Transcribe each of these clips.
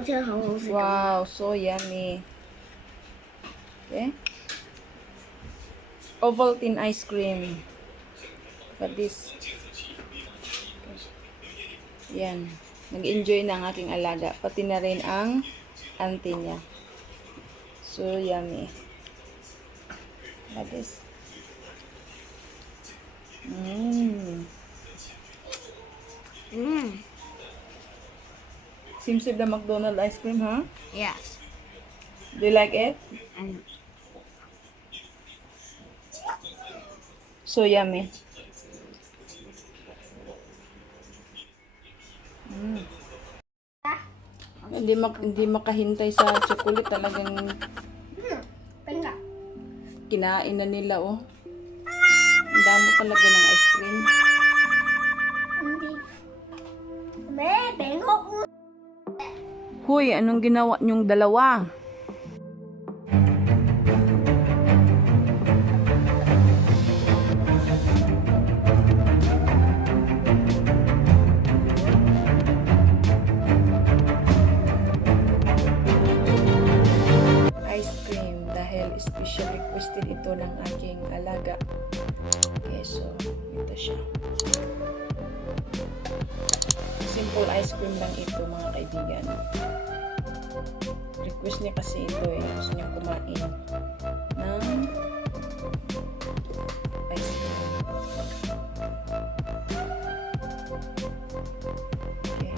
Wow, so yummy. Okay. Ovaltine ice cream. But this. Okay. Yan. Nag-enjoy na ang aking alaga. Pati na rin ang auntie niya. So yummy. But this. Seems like the McDonald's ice cream, huh? Yes. Do you like it? So yummy. Hindi makahintay sa chocolate, talagang kinain na nila, oh. Ang dami talaga ng ice cream. Hoy, anong ginawa niyong dalawa? Ice cream dahil special requested ito ng aking alaga. Okay, so ito siya. Simple ice cream lang ito, mga kaibigan. Request niya kasi ito eh. Gusto niya kumain ng ice cream. Okay.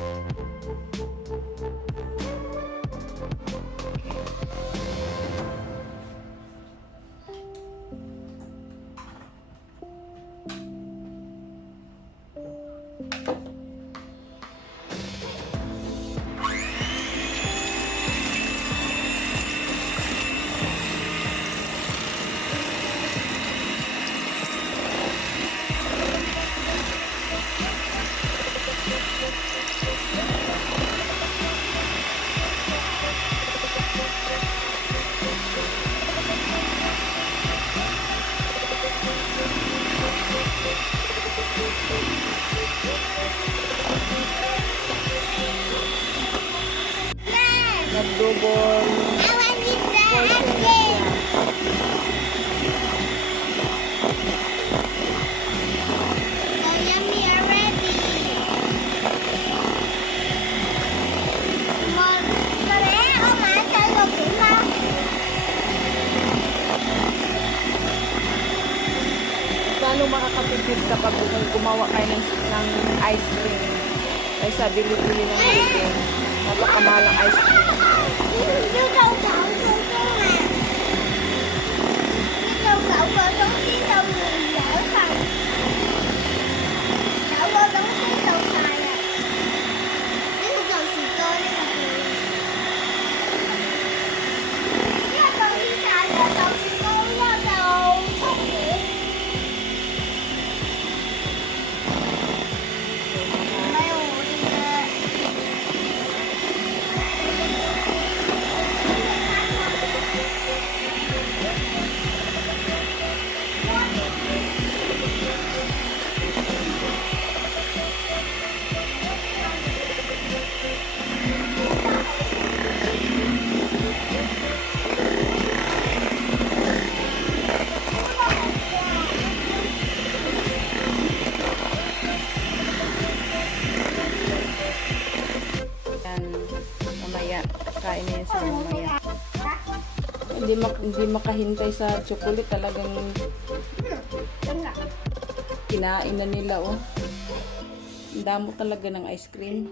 Nag-double portion na siya. Paano makakatipid kapag gumawa kayo ng ice cream? Kaysa bili-bili ng bili. Napakamahal ang ice cream. Kain na yan sa mamaya. Hindi makahintay sa chocolate, talagang kinain na nila, oh. Ang damo talaga ng ice cream.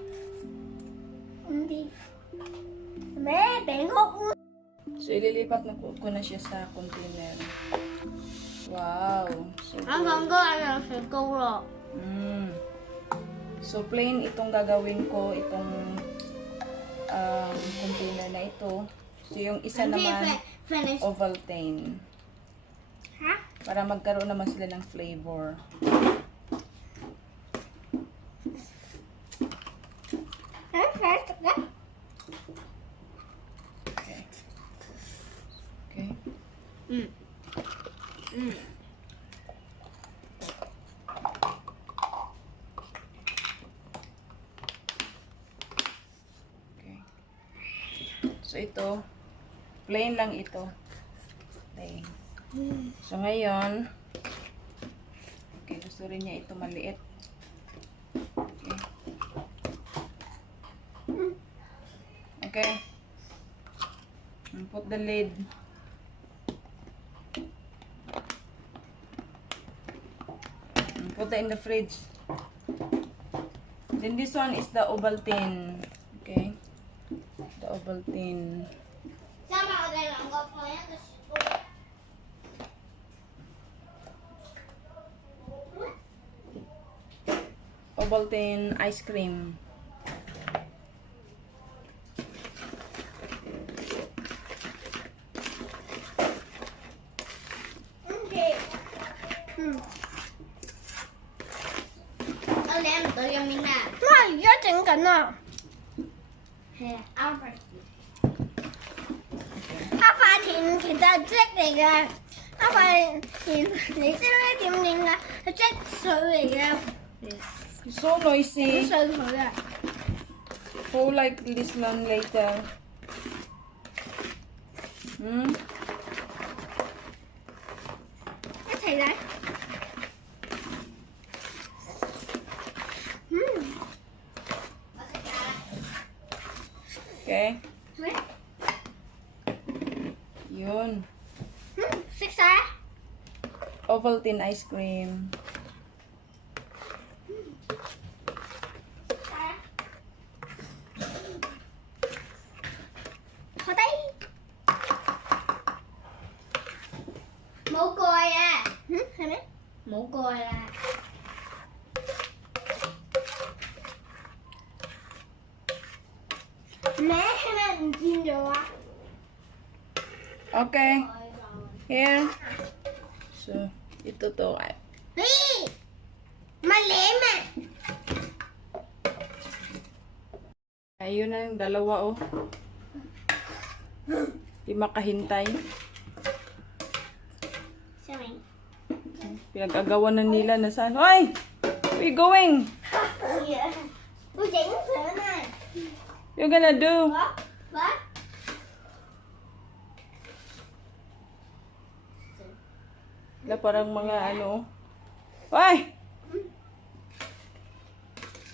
So ililipat na ko na siya sa container. Wow, so good. So plain itong gagawin ko, itong container na ito. So yung isa naman Ovaltine. Para magkaroon naman sila ng flavor. Okay. Okay. So, ito, plain lang ito. Plain. So, ngayon, okay, gusto rin niya ito maliit. Okay. Okay. Put the lid. Put that in the fridge. Then this one is the Ovaltine. Okay. The Ovaltine. Ovaltine ice cream.而家整緊啊！係啊，阿塊田其實係積嚟嘅，阿塊田你知唔知點整㗎？係積水嚟嘅， So noisy. 水佢啊！ Who like this one later? Hmm? 一齊嚟。Okay. 咩？ Yun. 識晒？ Ovaltine ice cream. 坐低。冇蓋啊！係咩？冇蓋啊！咩係咪唔見咗啊？ Okay. Here. So, ito to. Hey! Malima! Ayun na yung dalawa, oh. Di makahintay. Sorry. Pinag-agawan na nila na saan. Hoy! Where you going? Yeah. Tôi chỉnh sửa này. You gonna do? What? What? Wala parang mga ano. Hoy!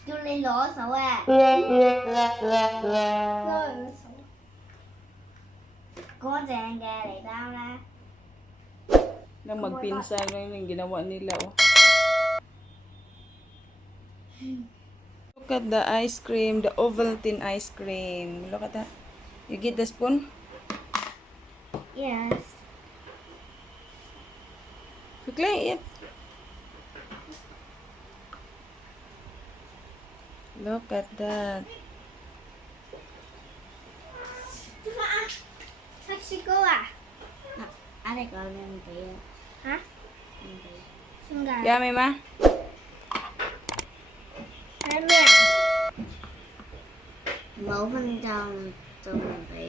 Tôi lên lỗ sổ à. Có chàng gà để tao ra. Nang magpinsan na yung ginawa nila, oh. Look at the ice cream, the Ovaltine ice cream. Look at that. You get the spoon? Yes. Quickly, eat. Look at that. Mexico à? Anh này còn em tí. Hả? Xương gà. Yummy, ma? Em mẹ. 1分鐘仲唔俾